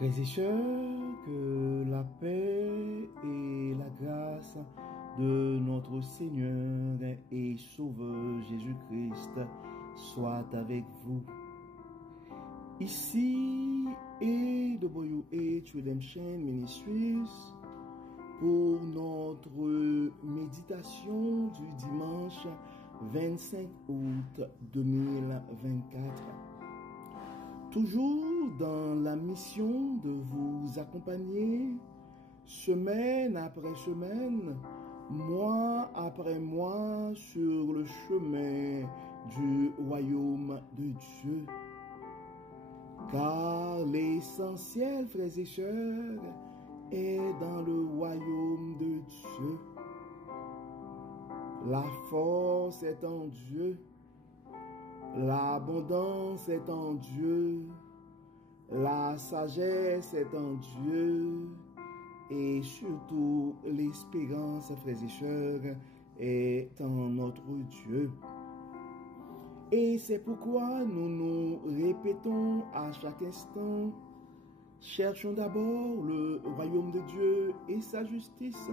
Frères et sœurs, que la paix et la grâce de notre Seigneur et Sauveur Jésus-Christ soient avec vous. Ici AWH Redemption Ministries pour notre méditation du dimanche 25 août 2024. Toujours dans la mission de vous accompagner semaine après semaine, mois après mois sur le chemin du royaume de Dieu. Car l'essentiel, frères et sœurs, est dans le royaume de Dieu. La force est en Dieu. L'abondance est en Dieu, la sagesse est en Dieu, et surtout l'espérance, frères et sœurs, est en notre Dieu. Et c'est pourquoi nous nous répétons à chaque instant, cherchons d'abord le royaume de Dieu et sa justice,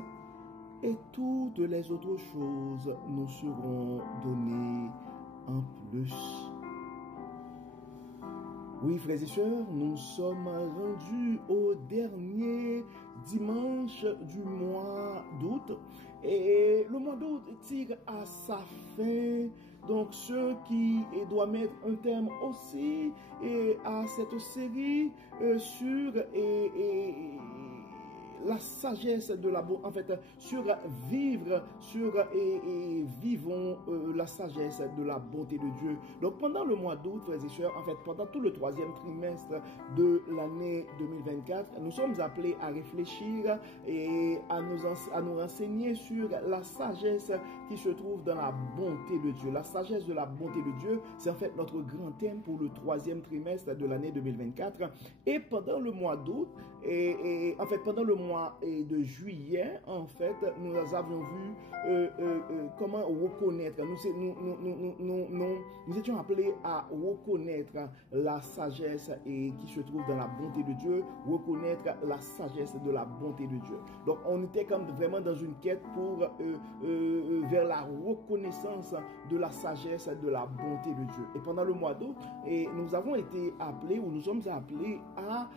et toutes les autres choses nous seront données en plus. Oui, frères et sœurs, nous sommes rendus au dernier dimanche du mois d'août. Et le mois d'août tire à sa fin. Donc, ce qui doit mettre un terme aussi à cette série sur la sagesse de la bonté, en fait, sur vivre, vivons la sagesse de la bonté de Dieu. Donc, pendant le mois d'août, frères et sœurs, en fait, pendant tout le troisième trimestre de l'année 2024, nous sommes appelés à réfléchir et à nous renseigner sur la sagesse qui se trouve dans la bonté de Dieu. La sagesse de la bonté de Dieu, c'est en fait notre grand thème pour le troisième trimestre de l'année 2024. Et pendant le mois d'août, en fait, pendant le mois de juillet, en fait, nous avions vu comment reconnaître. Nous étions appelés à reconnaître la sagesse qui se trouve dans la bonté de Dieu, reconnaître la sagesse de la bonté de Dieu. Donc, on était comme vraiment dans une quête pour vers la reconnaissance de la sagesse de la bonté de Dieu. Et pendant le mois d'août, nous avons été appelés, ou nous sommes appelés à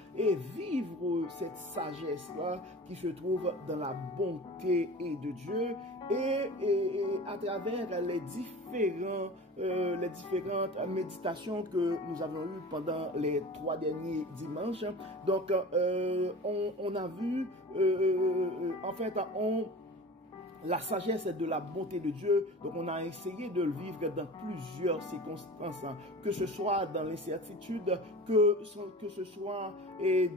vivre cette sagesse-là qui se trouve dans la bonté de Dieu et à travers les différentes méditations que nous avons eues pendant les 3 derniers dimanches. Donc, on a vu, en fait, la sagesse de la bonté de Dieu. Donc, on a essayé de le vivre dans plusieurs circonstances, que ce soit dans l'incertitude, que ce soit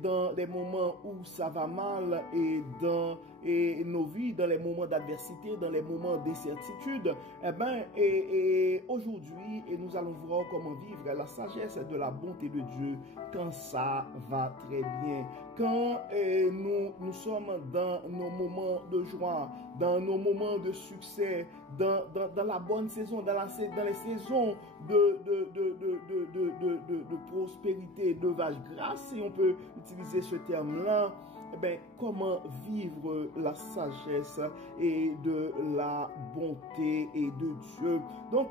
dans les moments où ça va mal et dans nos vies, dans les moments d'adversité, dans les moments d'incertitude. Aujourd'hui, nous allons voir comment vivre la sagesse de la bonté de Dieu quand ça va très bien, quand nous sommes dans nos moments de joie, dans nos moments de succès, dans la bonne saison, dans les saisons de prospérité, de vache grasse, si on peut utiliser ce terme-là. Comment vivre la sagesse et de la bonté et de Dieu. Donc,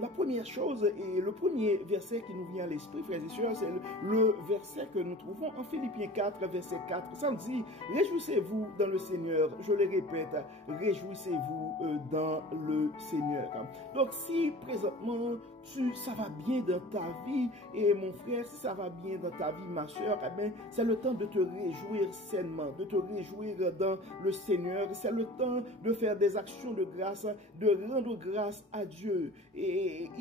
la première chose et le premier verset qui nous vient à l'esprit, frères et sœurs, c'est le verset que nous trouvons en Philippiens 4, verset 4. Ça dit, réjouissez-vous dans le Seigneur. Je le répète, réjouissez-vous dans le Seigneur. Donc, si présentement, ça va bien dans ta vie, et mon frère, si ça va bien dans ta vie, ma sœur, c'est le temps de te réjouir sainement, de te réjouir dans le Seigneur. C'est le temps de faire des actions de grâce, de rendre grâce à Dieu.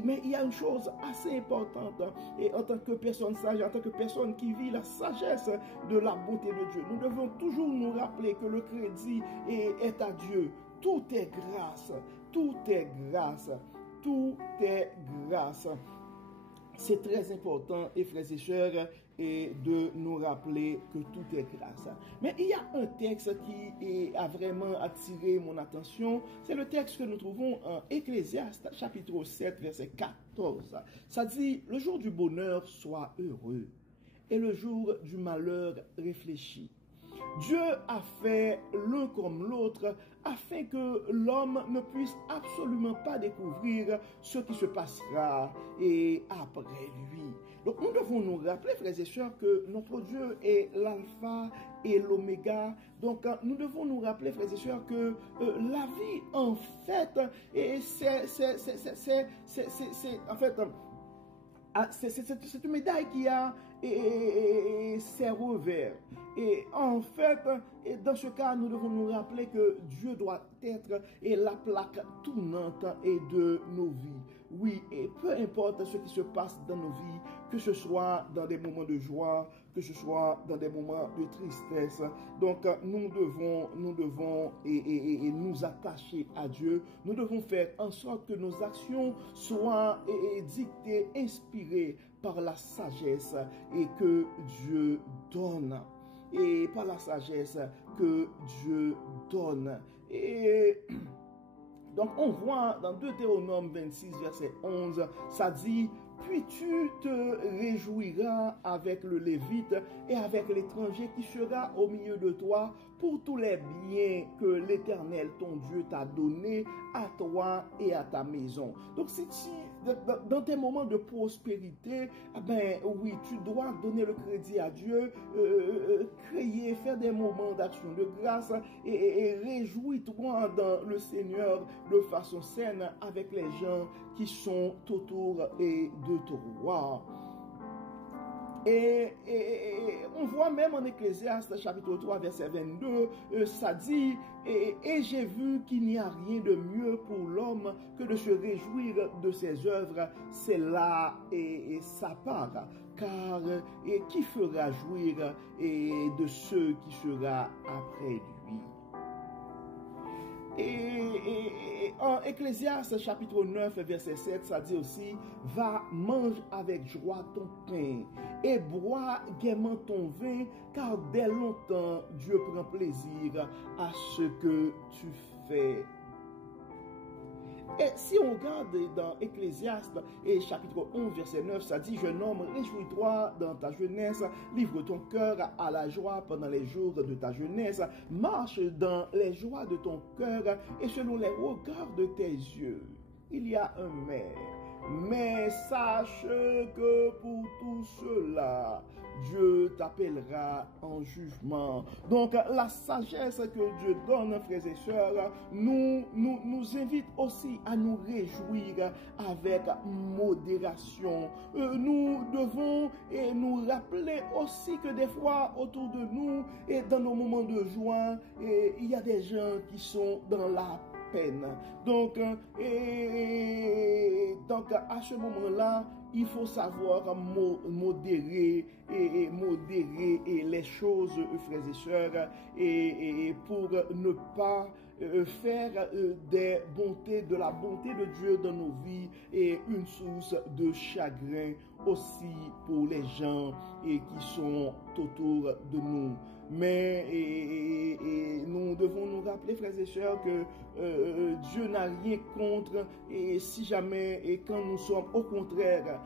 Mais il y a une chose assez importante, et en tant que personne sage, en tant que personne qui vit la sagesse de la bonté de Dieu, nous devons toujours nous rappeler que le crédit est à Dieu. Tout est grâce, tout est grâce, tout est grâce. C'est très important, et frères et sœurs, de nous rappeler que tout est grâce. Mais il y a un texte qui a vraiment attiré mon attention. C'est le texte que nous trouvons en Ecclésiaste, chapitre 7, verset 14. Ça dit, le jour du bonheur, sois heureux. et le jour du malheur réfléchi. Dieu a fait l'un comme l'autre afin que l'homme ne puisse absolument pas découvrir ce qui se passera et après lui. Donc nous devons nous rappeler, frères et sœurs, que notre Dieu est l'alpha et l'oméga. Donc nous devons nous rappeler, frères et sœurs, que la vie en fait, c'est une médaille qui a ses revers. Et en fait, dans ce cas, nous devons nous rappeler que Dieu doit être la plaque tournante de nos vies. Oui, et peu importe ce qui se passe dans nos vies, que ce soit dans des moments de joie, que ce soit dans des moments de tristesse. Donc, nous devons nous attacher à Dieu. Nous devons faire en sorte que nos actions soient dictées, inspirées par la sagesse et que Dieu donne. Et par la sagesse que Dieu donne. Et donc on voit dans Deutéronome 26, verset 11, ça dit: puis tu te réjouiras avec le Lévite et avec l'étranger qui sera au milieu de toi pour tous les biens que l'Éternel, ton Dieu, t'a donnés à toi et à ta maison. Donc, si dans tes moments de prospérité, ben oui, tu dois donner le crédit à Dieu, créer, faire des moments d'action de grâce et réjouis-toi dans le Seigneur de façon saine avec les gens qui sont autour et de toi. Et on voit même en Ecclésiaste chapitre 3 verset 22, ça dit: et j'ai vu qu'il n'y a rien de mieux pour l'homme que de se réjouir de ses œuvres, c'est là et sa part, car qui fera jouir de ceux qui sera après lui. Et en Ecclésiaste chapitre 9 verset 7, ça dit aussi: va, mange avec joie ton pain et bois gaiement ton vin, car dès longtemps Dieu prend plaisir à ce que tu fais. Et si on regarde dans Ecclésiaste et chapitre 11 verset 9, ça dit: jeune homme, réjouis-toi dans ta jeunesse, livre ton cœur à la joie pendant les jours de ta jeunesse, marche dans les joies de ton cœur et selon les regards de tes yeux. Il y a un mais sache que pour tout cela, Dieu t'appellera en jugement. Donc, la sagesse que Dieu donne, frères et sœurs, nous invite aussi à nous réjouir avec modération. Nous devons nous rappeler aussi que des fois, autour de nous et dans nos moments de joie, il y a des gens qui sont dans la peine. Donc, à ce moment-là, il faut savoir modérer les choses, frères et sœurs, et pour ne pas faire de la bonté de Dieu dans nos vies et une source de chagrin aussi pour les gens qui sont autour de nous. Mais nous devons nous rappeler, frères et sœurs, que Dieu n'a rien contre et si jamais et quand nous sommes au contraire,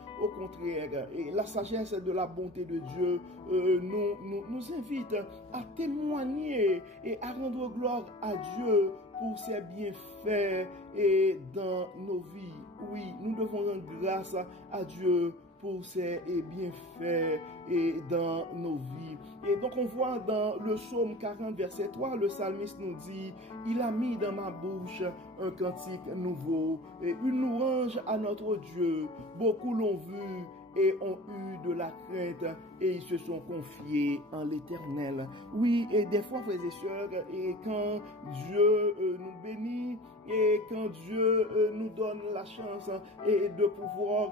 et la sagesse de la bonté de Dieu nous invite à témoigner et à rendre gloire à Dieu pour ses bienfaits et dans nos vies. Oui, nous devons rendre grâce à Dieu pour ses bienfaits et dans nos vies. Et donc on voit dans le psaume 40 verset 3, le psalmiste nous dit: il a mis dans ma bouche un cantique nouveau et une louange à notre Dieu. Beaucoup l'ont vu et ont eu de la crainte et ils se sont confiés en l'Éternel. Oui, et des fois, frères et sœurs, et quand Dieu nous bénit et quand Dieu nous donne la chance et de pouvoir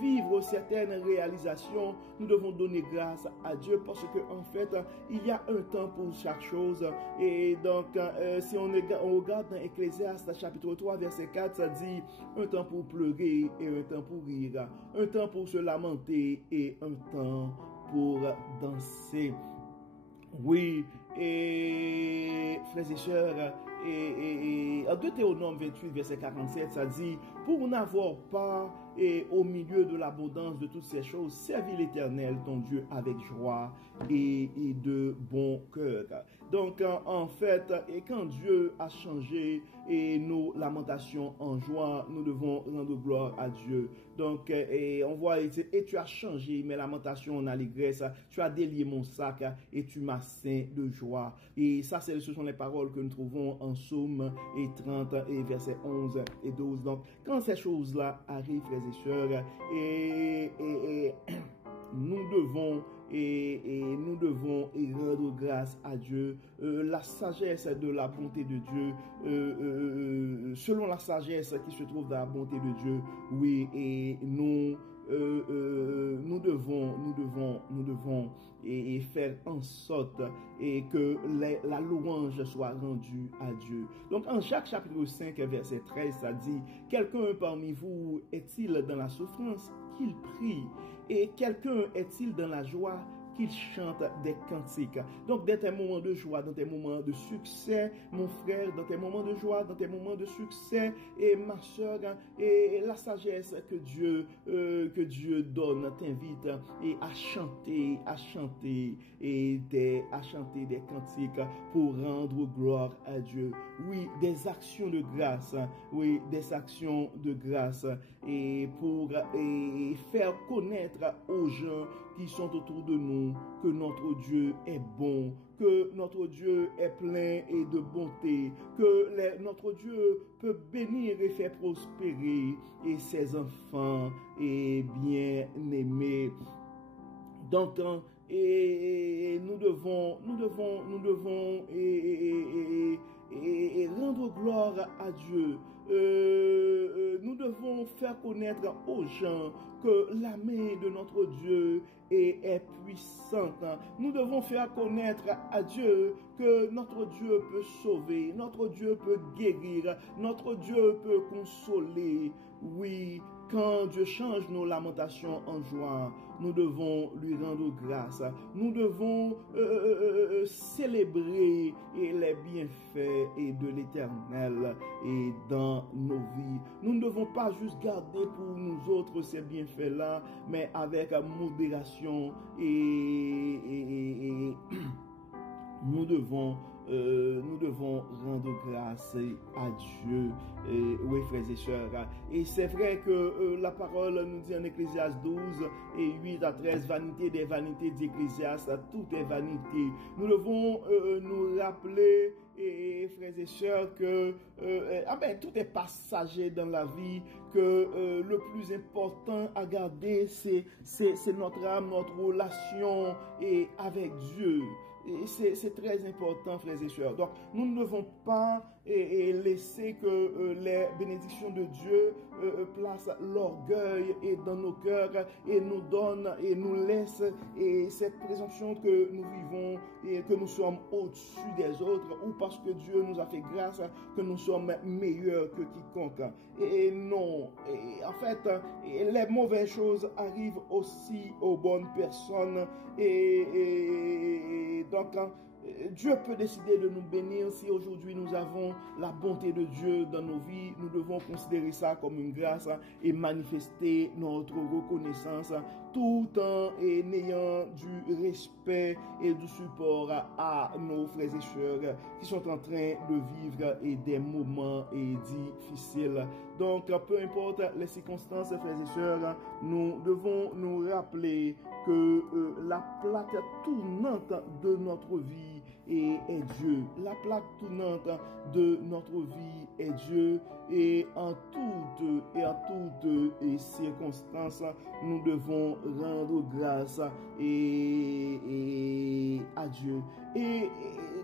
vivre certaines réalisations, nous devons donner grâce à Dieu parce que en fait, il y a un temps pour chaque chose. Et donc, si on regarde dans Ecclésiaste chapitre 3 verset 4, ça dit: un temps pour pleurer et un temps pour rire, un temps pour se lamenter et un temps pour danser. Oui, et frères et sœurs, et en Deutéronome 28 verset 47, ça dit: pour n'avoir pas et au milieu de l'abondance de toutes ces choses, servir l'Éternel, ton Dieu, avec joie et de bon cœur. Donc, en fait, et quand Dieu a changé et nos lamentations en joie, nous devons rendre gloire à Dieu. Donc, et on voit, et tu as changé mes lamentations en allégresse, tu as délié mon sac et tu m'as ceint de joie. Et ça, ce sont les paroles que nous trouvons en Psaume et 30 et versets 11 et 12. Donc, quand ces choses-là arrivent, frères et sœurs, et nous devons nous devons rendre grâce à Dieu, la sagesse de la bonté de Dieu, selon la sagesse qui se trouve dans la bonté de Dieu, oui, et nous devons et faire en sorte et que la louange soit rendue à Dieu. Donc en Jacques chapitre 5 verset 13, ça dit: quelqu'un parmi vous est-il dans la souffrance? Qu'il prie. Et quelqu'un est-il dans la joie? Qu'il chante des cantiques. Donc, dans tes moments de joie, dans tes moments de succès, mon frère, dans tes moments de joie, dans tes moments de succès, et ma soeur, et la sagesse que Dieu donne, t'invite et à chanter des cantiques pour rendre gloire à Dieu. Oui, des actions de grâce, oui, des actions de grâce, et pour faire connaître aux gens qui sont autour de nous que notre Dieu est bon, que notre Dieu est plein et de bonté, que notre Dieu peut bénir et faire prospérer et ses enfants et bien-aimés. Donc, et nous devons et rendre gloire à Dieu. Nous devons faire connaître aux gens que la main de notre Dieu est puissante. Nous devons faire connaître à Dieu que notre Dieu peut sauver, notre Dieu peut guérir, notre Dieu peut consoler. Oui, quand Dieu change nos lamentations en joie, nous devons lui rendre grâce. Nous devons célébrer les bienfaits et de l'Éternel et dans nos vies. Nous ne devons pas juste garder pour nous autres ces bienfaits-là, mais avec modération et nous devons rendre grâce à Dieu, oui, frères et sœurs. Et c'est vrai que la parole nous dit en Ecclésiaste 12 et 8 à 13, vanité des vanités d'Ecclésiaste, tout est vanité. Nous devons nous rappeler, et frères et sœurs, que tout est passager dans la vie, que le plus important à garder, c'est notre âme, notre relation et avec Dieu. Et c'est très important, frères et sœurs. Donc, nous ne devons pas laisser que les bénédictions de Dieu placent l'orgueil dans nos cœurs et nous donnent et nous laissent et cette présomption que nous vivons et que nous sommes au-dessus des autres, ou parce que Dieu nous a fait grâce que nous sommes meilleurs que quiconque. Et non. Et en fait, les mauvaises choses arrivent aussi aux bonnes personnes. Et donc, Dieu peut décider de nous bénir. Si aujourd'hui nous avons la bonté de Dieu dans nos vies, nous devons considérer ça comme une grâce et manifester notre reconnaissance tout en ayant du respect et du support à nos frères et sœurs qui sont en train de vivre des moments difficiles. Donc, peu importe les circonstances, frères et sœurs, nous devons nous rappeler que la plaque tournante de notre vie est Dieu. La plaque tournante de notre vie est Dieu, et en toutes circonstances, nous devons rendre grâce et à Dieu. Et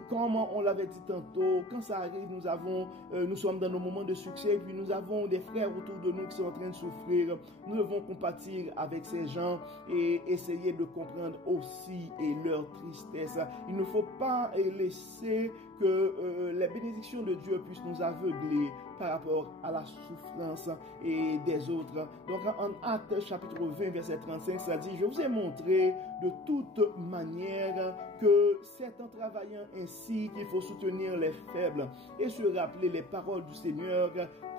comme on l'avait dit tantôt, quand ça arrive, nous sommes dans nos moments de succès, et puis nous avons des frères autour de nous qui sont en train de souffrir. Nous devons compatir avec ces gens et essayer de comprendre aussi leur tristesse. Il ne faut pas laisser que les bénédictions de Dieu puissent nous aveugler par rapport à la souffrance et des autres. Donc en Actes chapitre 20 verset 35, ça dit: je vous ai montré de toute manière que c'est en travaillant ainsi ainsi qu'il faut soutenir les faibles et se rappeler les paroles du Seigneur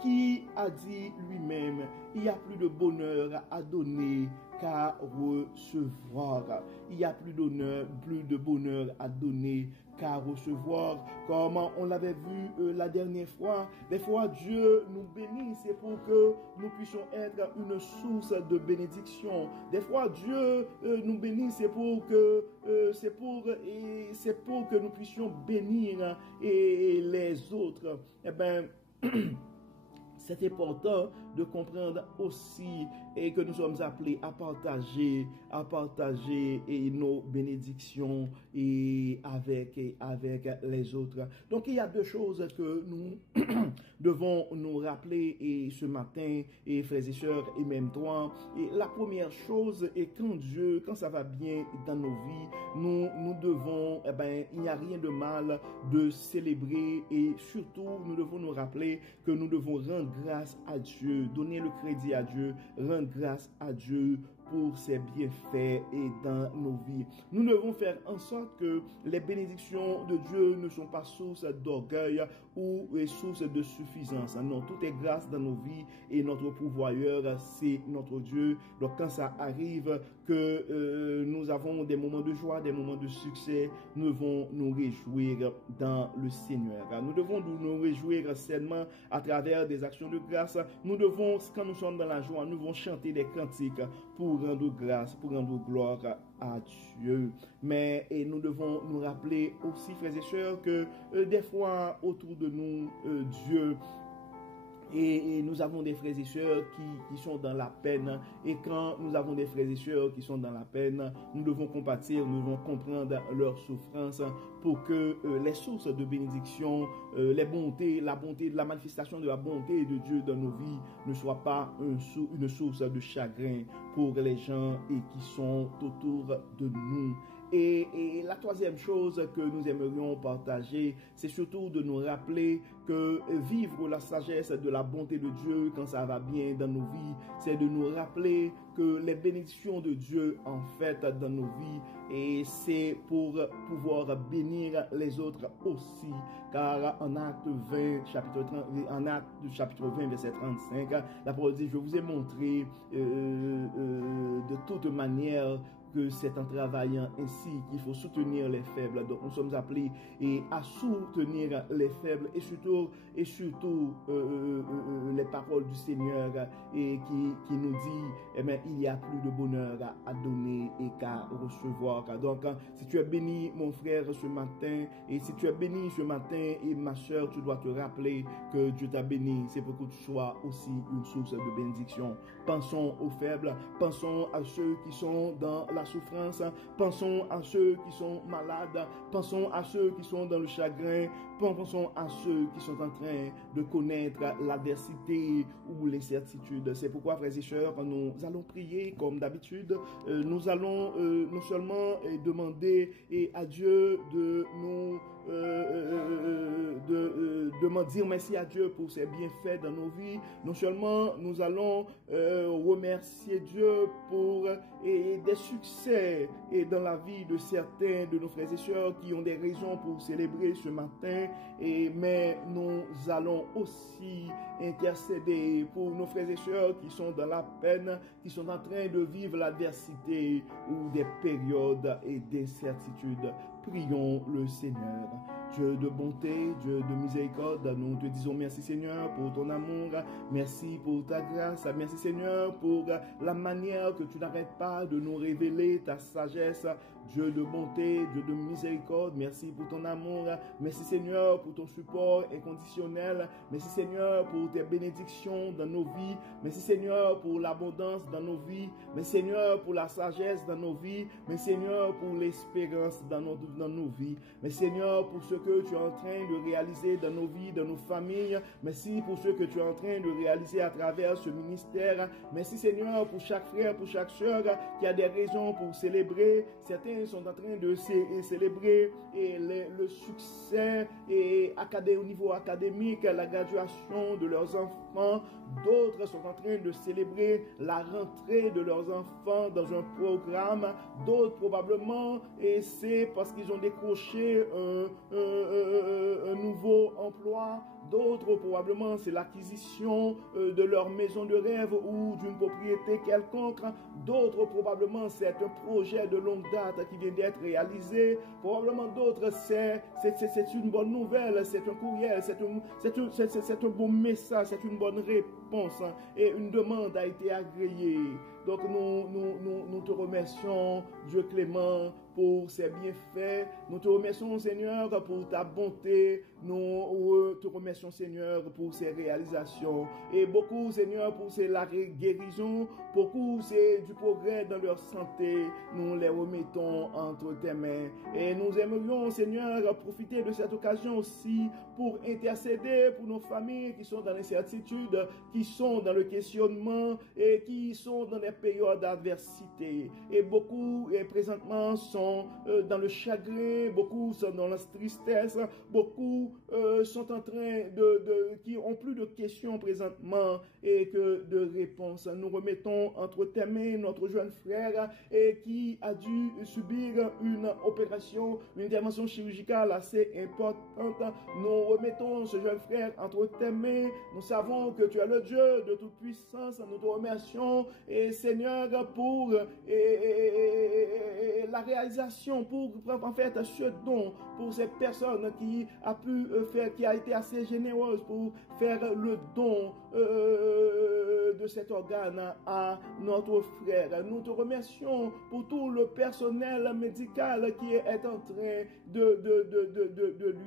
qui a dit lui-même, il y a plus de bonheur à donner qu'à recevoir. Il y a plus de bonheur à donner qu'à recevoir. Comme on l'avait vu la dernière fois, des fois Dieu nous bénit, c'est pour que nous puissions être une source de bénédiction. Des fois Dieu nous bénit, c'est pour que nous puissions bénir et les autres. Eh bien, c'est important de comprendre aussi et que nous sommes appelés à partager nos bénédictions avec les autres. Donc il y a deux choses que nous devons nous rappeler et ce matin, et frères et sœurs, et même toi. Et la première chose est quand ça va bien dans nos vies, nous devons, il n'y a rien de mal de célébrer et surtout nous devons nous rappeler que nous devons rendre grâce à Dieu, donner le crédit à Dieu, rendre grâce à Dieu pour ses bienfaits et dans nos vies. Nous devons faire en sorte que les bénédictions de Dieu ne sont pas source d'orgueil ou source de suffisance. Non, tout est grâce dans nos vies et notre pourvoyeur, c'est notre Dieu. Donc quand ça arrive que nous avons des moments de joie, des moments de succès, nous devons nous réjouir dans le Seigneur. Nous devons nous réjouir sainement à travers des actions de grâce. Nous devons, quand nous sommes dans la joie, nous devons chanter des cantiques pour rendre grâce, pour rendre gloire à Dieu. Mais nous devons nous rappeler aussi, frères et sœurs, que des fois autour de nous, Dieu, et nous avons des frères et sœurs qui sont dans la peine. Et quand nous avons des frères et sœurs qui sont dans la peine, nous devons compatir, nous devons comprendre leur souffrance pour que les sources de bénédiction, la bonté, la manifestation de la bonté de Dieu dans nos vies ne soient pas une source de chagrin pour les gens et qui sont autour de nous. Et la troisième chose que nous aimerions partager, c'est surtout de nous rappeler que vivre la sagesse de la bonté de Dieu quand ça va bien dans nos vies, c'est de nous rappeler que les bénédictions de Dieu en fait dans nos vies, et c'est pour pouvoir bénir les autres aussi. Car en Acte 20, chapitre 20, verset 35, la parole dit, je vous ai montré de toute manière que c'est en travaillant ainsi qu'il faut soutenir les faibles. Donc nous sommes appelés à soutenir les faibles et surtout les paroles du Seigneur et qui nous dit, il y a plus de bonheur à donner et qu'à recevoir. Donc si tu es béni mon frère ce matin, et si tu es béni ce matin et ma soeur, tu dois te rappeler que Dieu t'a béni, c'est pour que tu sois aussi une source de bénédiction. Pensons aux faibles, pensons à ceux qui sont dans la souffrance, pensons à ceux qui sont malades, pensons à ceux qui sont dans le chagrin, pensons à ceux qui sont en train de connaître l'adversité ou l'incertitude. C'est pourquoi, frères et sœurs, nous allons prier comme d'habitude. Nous allons non seulement demander à Dieu de nous dire merci à Dieu pour ses bienfaits dans nos vies. Non seulement nous allons remercier Dieu pour des succès et dans la vie de certains de nos frères et sœurs qui ont des raisons pour célébrer ce matin, mais nous allons aussi intercéder pour nos frères et sœurs qui sont dans la peine, qui sont en train de vivre l'adversité ou des périodes et d'incertitude. Prions le Seigneur. Dieu de bonté, Dieu de miséricorde, nous te disons merci Seigneur pour ton amour, merci pour ta grâce, merci Seigneur pour la manière que tu n'arrêtes pas de nous révéler ta sagesse. Dieu de bonté, Dieu de miséricorde, merci pour ton amour, merci Seigneur pour ton support inconditionnel, merci Seigneur pour tes bénédictions dans nos vies, merci Seigneur pour l'abondance dans nos vies, merci Seigneur pour la sagesse dans nos vies, merci Seigneur pour l'espérance dans nos vies, merci Seigneur pour ce que tu es en train de réaliser dans nos vies, dans nos familles, merci pour ce que tu es en train de réaliser à travers ce ministère, merci Seigneur pour chaque frère, pour chaque soeur qui a des raisons pour célébrer. Certains sont en train de célébrer le succès et au niveau académique, la graduation de leurs enfants, enfants. D'autres sont en train de célébrer la rentrée de leurs enfants dans un programme. D'autres probablement, et c'est parce qu'ils ont décroché un nouveau emploi. D'autres probablement c'est l'acquisition de leur maison de rêve ou d'une propriété quelconque. D'autres probablement c'est un projet de longue date qui vient d'être réalisé. Probablement d'autres c'est une bonne nouvelle, c'est un courriel, c'est un bon message, c'est une bonne réponse et une demande a été agréée. Donc nous te remercions, Dieu clément, pour ses bienfaits. Nous te remercions, Seigneur, pour ta bonté. Nous te remercions, Seigneur, pour ses réalisations. Et beaucoup, Seigneur, pour la guérison. Beaucoup, c'est du progrès dans leur santé. Nous les remettons entre tes mains. Et nous aimerions, Seigneur, profiter de cette occasion aussi pour intercéder pour nos familles qui sont dans l'incertitude, qui sont dans le questionnement et qui sont dans des périodes d'adversité. Et beaucoup, et présentement, sont dans le chagrin, beaucoup sont dans la tristesse, beaucoup sont en train qui ont plus de questions présentement et que de réponses. Nous remettons entre tes mains notre jeune frère et qui a dû subir une opération, une intervention chirurgicale assez importante. Nous remettons ce jeune frère entre tes mains. Nous savons que tu es le Dieu de toute puissance. Nous te remercions et Seigneur pour la réalisation, pour en fait ce don pour ces personnes qui a pu faire, qui a été assez généreuse pour faire le don de cet organe à notre frère. Nous te remercions pour tout le personnel médical qui est en train de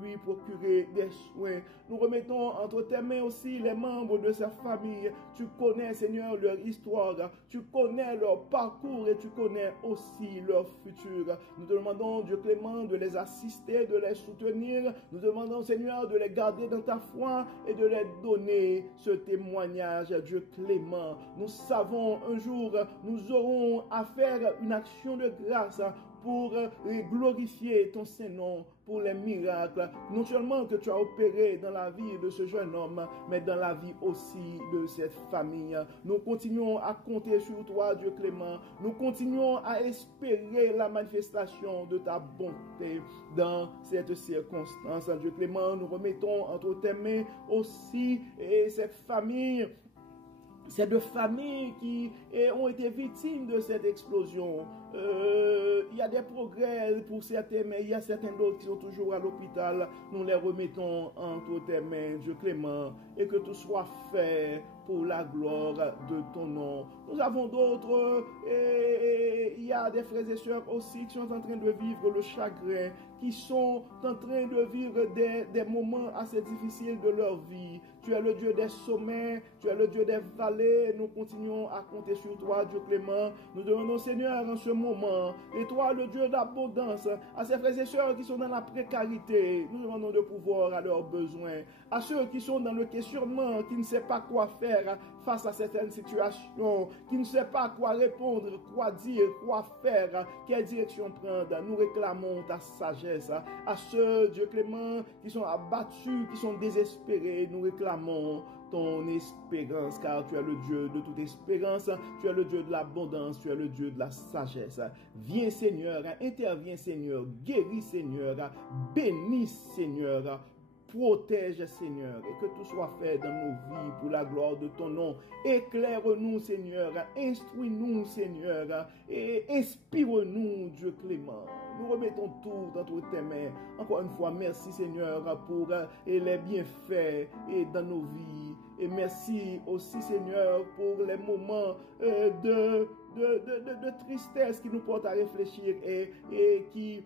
lui procurer des soins. Nous remettons entre tes mains aussi les membres de sa famille. Tu connais, Seigneur, leur histoire, tu connais leur parcours et tu connais aussi leur futur. Nous te demandons, Dieu clément, de les assister, de les soutenir. Nous te demandons, Seigneur, de les garder dans ta foi et de les donner ce témoignage, Dieu clément. Nous savons un jour, nous aurons à faire une action de grâce pour glorifier ton Saint-Nom, pour les miracles, non seulement que tu as opéré dans la vie de ce jeune homme, mais dans la vie aussi de cette famille. Nous continuons à compter sur toi, Dieu clément. Nous continuons à espérer la manifestation de ta bonté dans cette circonstance. Dieu clément, nous remettons entre tes mains aussi et cette famille. Ces deux familles qui ont été victimes de cette explosion. Il y a des progrès pour certains, mais il y a certains d'autres qui sont toujours à l'hôpital. Nous les remettons entre tes mains, Dieu clément, et que tout soit fait pour la gloire de ton nom. Nous avons d'autres, et il y a des frères et sœurs aussi qui sont en train de vivre le chagrin, qui sont en train de vivre des moments assez difficiles de leur vie. Tu es le Dieu des sommets, tu es le Dieu des vallées. Nous continuons à compter sur toi, Dieu clément. Nous demandons, Seigneur, en ce moment, et toi, le Dieu d'abondance, à ces frères et sœurs qui sont dans la précarité, nous demandons de pouvoir à leurs besoins. À ceux qui sont dans le questionnement, qui ne savent pas quoi faire face à certaines situations, qui ne savent pas quoi répondre, quoi dire, quoi faire, quelle direction prendre, nous réclamons ta sagesse. À ceux, Dieu clément, qui sont abattus, qui sont désespérés, nous réclamons ton espérance, car tu es le Dieu de toute espérance, tu es le Dieu de l'abondance, tu es le Dieu de la sagesse. Viens Seigneur, interviens Seigneur, guéris Seigneur, bénis Seigneur, protège Seigneur, et que tout soit fait dans nos vies pour la gloire de ton nom. Éclaire-nous Seigneur, instruis-nous Seigneur, et inspire-nous Dieu clément. Nous remettons tout entre tes mains. Encore une fois, merci Seigneur pour les bienfaits et dans nos vies. Et merci aussi Seigneur pour les moments de tristesse qui nous portent à réfléchir et qui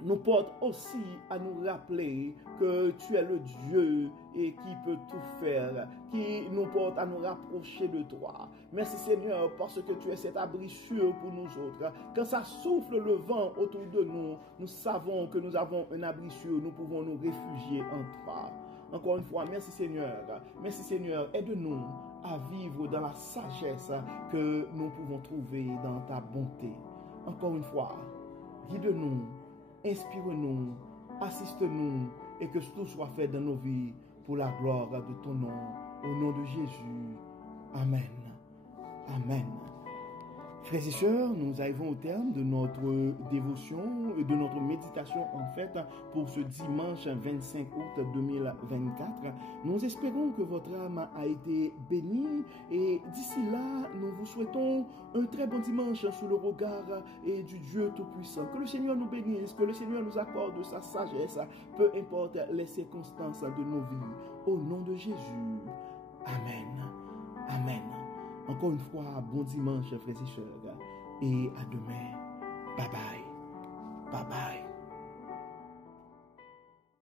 nous porte aussi à nous rappeler que tu es le Dieu et qui peut tout faire, qui nous porte à nous rapprocher de toi. Merci Seigneur parce que tu es cet abri sûr pour nous autres. Quand ça souffle le vent autour de nous, nous savons que nous avons un abri sûr, nous pouvons nous réfugier en toi. Encore une fois, merci Seigneur. Merci Seigneur, aide-nous à vivre dans la sagesse que nous pouvons trouver dans ta bonté. Encore une fois, guide-nous. Inspire-nous, assiste-nous et que tout soit fait dans nos vies pour la gloire de ton nom. Au nom de Jésus. Amen. Amen. Frères et sœurs, nous arrivons au terme de notre dévotion, de notre méditation en fait, pour ce dimanche 25 août 2024. Nous espérons que votre âme a été bénie et d'ici là, nous vous souhaitons un très bon dimanche sous le regard du Dieu Tout-Puissant. Que le Seigneur nous bénisse, que le Seigneur nous accorde sa sagesse, peu importe les circonstances de nos vies. Au nom de Jésus. Amen. Amen. Encore une fois, bon dimanche, frères et sœurs. Et à demain. Bye bye. Bye bye.